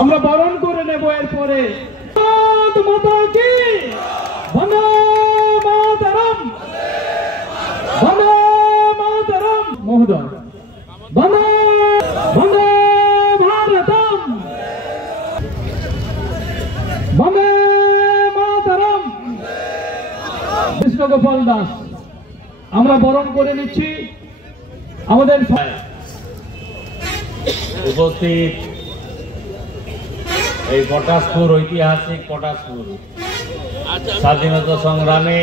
আমরা বরণ করে নেব এরপরে। মাতা কি বন্দে মাতরম, বন্দে মাতরম মহোদয়, বন্দে বন্দে ভারতম, বন্দে মাতরম। কৃষ্ণগোপাল দাস আমরা বরণ করে নিচ্ছি। আমাদের উপস্থিত এই পটাশপুর, ঐতিহাসিক পটাশপুর, স্বাধীনতা সংগ্রামে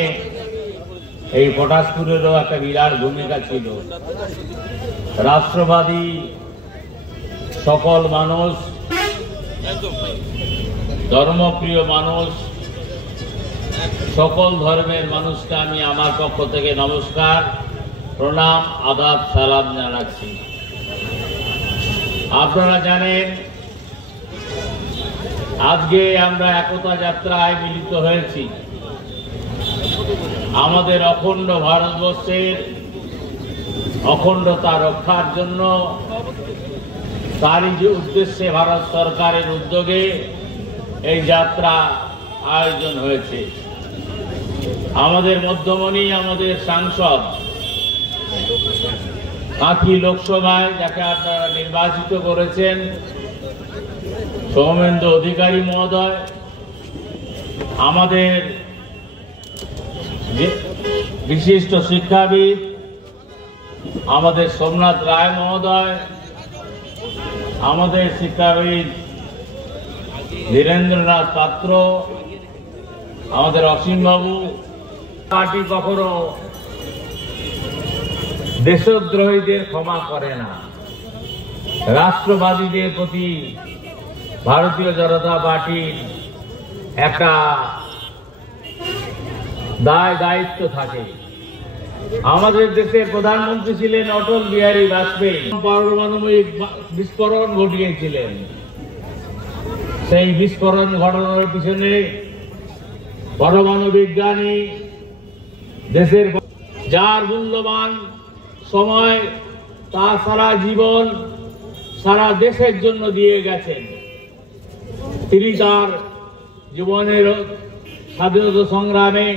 এই পটাশপুরেরও একটা বিরাট ভূমিকা ছিল। রাষ্ট্রবাদী সকল মানুষ, ধর্মপ্রিয় মানুষ, সকল ধর্মের মানুষকে আমি আমার পক্ষ থেকে নমস্কার, প্রণাম, আদাব, সালাম জানাচ্ছি। আপনারা জানেন আজকে আমরা একতা যাত্রায় মিলিত হয়েছি। আমাদের অখণ্ড ভারতবর্ষের অখণ্ডতা রক্ষার জন্য, তারই যে উদ্দেশ্যে ভারত সরকারের উদ্যোগে এই যাত্রা আয়োজন হয়েছে। আমাদের মধ্যমণি, আমাদের সাংসদ কাঁথি লোকসভায় যাকে আপনারা নির্বাচিত করেছেন, সৌমেন্দু অধিকারী মহোদয়, আমাদের বিশিষ্ট শিক্ষাবিদ আমাদের সোমনাথ রায় মহোদয়, আমাদের শিক্ষাবিদ ধীরেন্দ্রনাথ পাত্র, আমাদের অসীমবাবু। পার্টি কখনো দেশদ্রোহীদের ক্ষমা করে না। রাষ্ট্রবাদীদের প্রতি ভারতীয় জনতা পার্টির একটা দায়িত্ব থাকে। আমাদের দেশের প্রধানমন্ত্রী ছিলেন অটল বিহারী বাজপেয়ী, পারমাণবিক বিস্ফোরণ ঘটিয়েছিলেন। সেই বিস্ফোরণ ঘটানোর পিছনে পরমাণু বিজ্ঞানী দেশের যার মূল্যবান সময় তা সারা জীবন সারা দেশের জন্য দিয়ে গেছেন। তিনি তার জীবনের স্বাধীনতা সংগ্রামে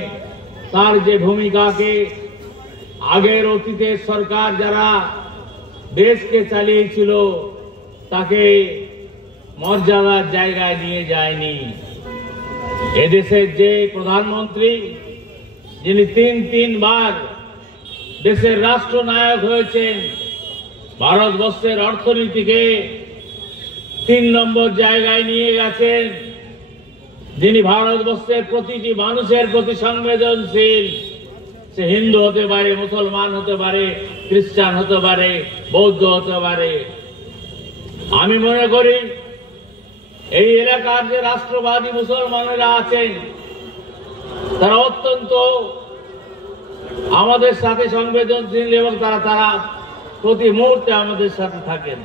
তার যে ভূমিকাকে আগের অতীতের সরকার যারা দেশকে চালিয়েছিল তাকে মর্যাদার জায়গায় নিয়ে যায়নি। এদেশের যে প্রধানমন্ত্রী, যিনি তিনবার দেশের রাষ্ট্রনায়ক হয়েছেন, ভারতবর্ষের অর্থনীতিকে 3 নম্বর জায়গায় নিয়ে গেছেন, যিনি ভারতবর্ষের প্রতিটি মানুষের প্রতি সংবেদনশীল, সে হিন্দু হতে পারে, মুসলমান হতে পারে, খ্রিস্টান হতে পারে, বৌদ্ধ হতে পারে। আমি মনে করি এই এলাকার যে রাষ্ট্রবাদী মুসলমানেরা আছেন তারা অত্যন্ত আমাদের সাথে সংবেদনশীল এবং তারা প্রতি মুহূর্তে আমাদের সাথে থাকেন।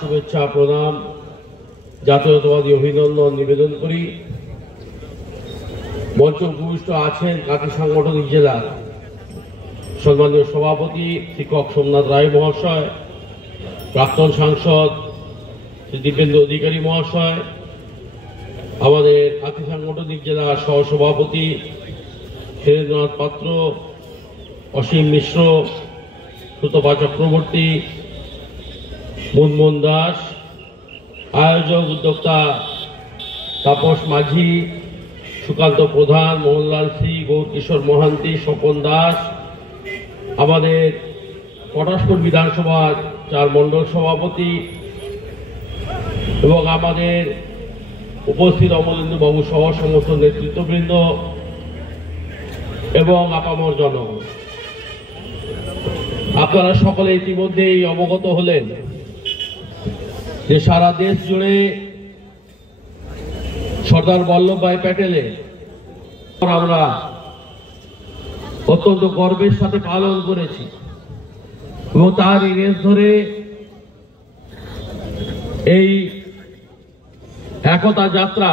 শুভেচ্ছা, প্রণাম, জাতীয়তাবাদী অভিনন্দন নিবেদন করি। মঞ্চ উপবিষ্ট আছেন কাঁথি সাংগঠনিক জেলার সম্মানীয় সভাপতি শিক্ষক সোমনাথ রায় মহাশয়, প্রাক্তন সাংসদ শ্রী দীপেন্দ্র অধিকারী মহাশয়, আমাদের কাঁথি সাংগঠনিক জেলার সহসভাপতি ধীরেন্দ্রনাথ পাত্র, অসীম মিশ্র, সুতপা চক্রবর্তী, মুনমুন দাস, আয়োজক উদ্যোক্তা তাপস মাঝি, সুকান্ত প্রধান, মোহনলাল সি, গৌরকিশোর মহান্তি, স্বপন দাস, আমাদের পটাশপুর বিধানসভার 4 মণ্ডল সভাপতি এবং আমাদের উপস্থিত অমলেন্দু বাবু সহ সমস্ত নেতৃত্ববৃন্দ এবং আপামর জনগণ, আপনারা সকলে ইতিমধ্যেই অবগত হলেন যে সারা দেশ জুড়ে সর্দার বল্লভভাই প্যাটেলের আমরা অত্যন্ত গর্বের সাথে পালন করেছি এবং তার রেস ধরে এই একতা যাত্রা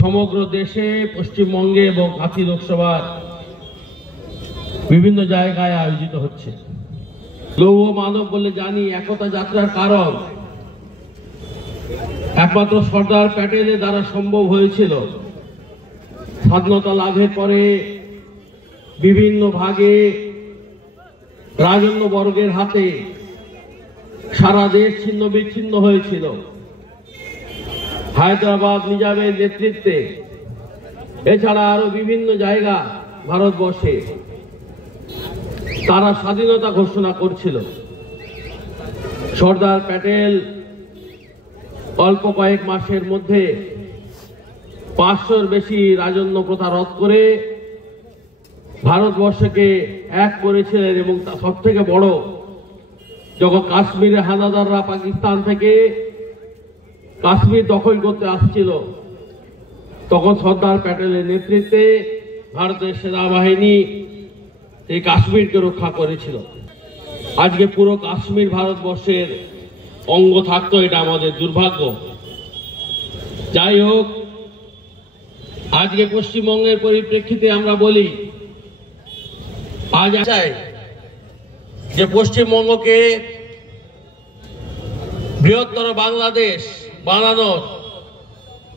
সমগ্র দেশে, পশ্চিমবঙ্গে এবং কাঁথি লোকসভার বিভিন্ন জায়গায় আয়োজিত হচ্ছে। লৌহ মানব বলে জানি একতা যাত্রার কারণ একমাত্র সর্দার প্যাটেলের দ্বারা সম্ভব হয়েছিল। স্বাধীনতা লাভের পরে বিভিন্ন ভাগে রাজন্য বর্গের হাতে সারা দেশ ছিন্ন বিচ্ছিন্ন হয়েছিল। হায়দ্রাবাদ নিজামের নেতৃত্বে, এছাড়া আরো বিভিন্ন জায়গা ভারতবর্ষে তারা স্বাধীনতা ঘোষণা করছিল। সর্দার প্যাটেল অল্প কয়েক মাসের মধ্যে 500-র বেশি রাজন্য প্রথা রদ করে ভারতবর্ষকে এক করেছিলেন। এবং তা সব থেকে বড়, যখন কাশ্মীরে হানাদাররা পাকিস্তান থেকে কাশ্মীর দখল করতে আসছিল, তখন সর্দার প্যাটেলের নেতৃত্বে ভারতের সেনাবাহিনী এই কাশ্মীরকে রক্ষা করেছিল। আজকে পুরো কাশ্মীর ভারতবর্ষের অঙ্গ থাকতো, এটা আমাদের দুর্ভাগ্য। যাই হোক, আজকে পশ্চিমবঙ্গের পরিপ্রেক্ষিতে আমরা বলি, আজ চাই যে পশ্চিমবঙ্গকে বৃহত্তর বাংলাদেশ বানানোর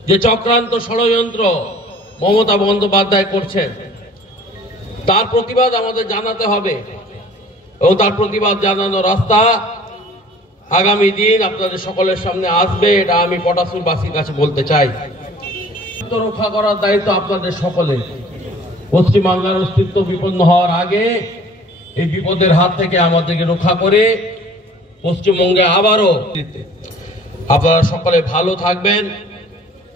যে চক্রান্ত ষড়যন্ত্র মমতা বন্দ্যোপাধ্যায় করছেন, তার প্রতিবাদ আমাদের জানাতে হবে। এবং তার প্রতিবাদ জানানোর রাস্তা আগামী দিন আপনাদের সকলের সামনে আসবে, এটা আমি পটাশপুরবাসীর কাছে বলতে চাই। রক্ষা করার দায়িত্ব আপনাদের সকলের। পশ্চিমবাংলার অস্তিত্ব বিপন্ন হওয়ার আগে এই বিপদের হাত থেকে আমাদেরকে রক্ষা করে পশ্চিমবঙ্গে আবারও আপনারা সকলে ভালো থাকবেন।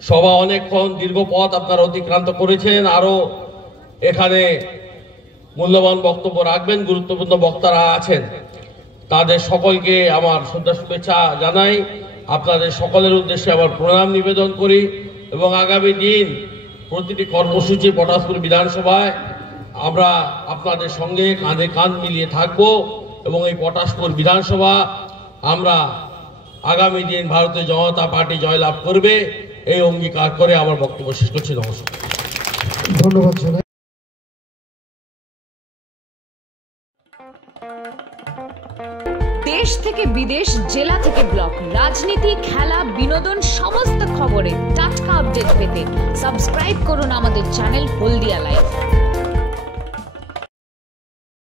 সভা অনেকক্ষণ দীর্ঘ পথ আপনারা অতিক্রান্ত করেছেন, আরো এখানে মূল্যবান বক্তব্য রাখবেন, গুরুত্বপূর্ণ বক্তারা আছেন, তাদের সকলকে আমার শ্রদ্ধা শুভেচ্ছা জানাই। আপনাদের সকলের উদ্দেশ্যে আমার প্রণাম নিবেদন করি এবং আগামী দিন প্রতিটি কর্মসূচি পটাশপুর বিধানসভায় আমরা আপনাদের সঙ্গে কাঁধে কাঁধ মিলিয়ে থাকব এবং এই পটাশপুর বিধানসভা আমরা আগামী দিন ভারতীয় জনতা পার্টি জয়লাভ করবে, এই অঙ্গীকার করে আমার বক্তব্য শেষ করছি। নমস্কার, ধন্যবাদ। দেশ থেকে বিদেশ, জেলা থেকে ব্লক, রাজনীতি, খেলা, বিনোদন সমস্ত খবরে টাটকা আপডেট পেতে সাবস্ক্রাইব করুন আমাদের চ্যানেল হলদিয়া লাইভ।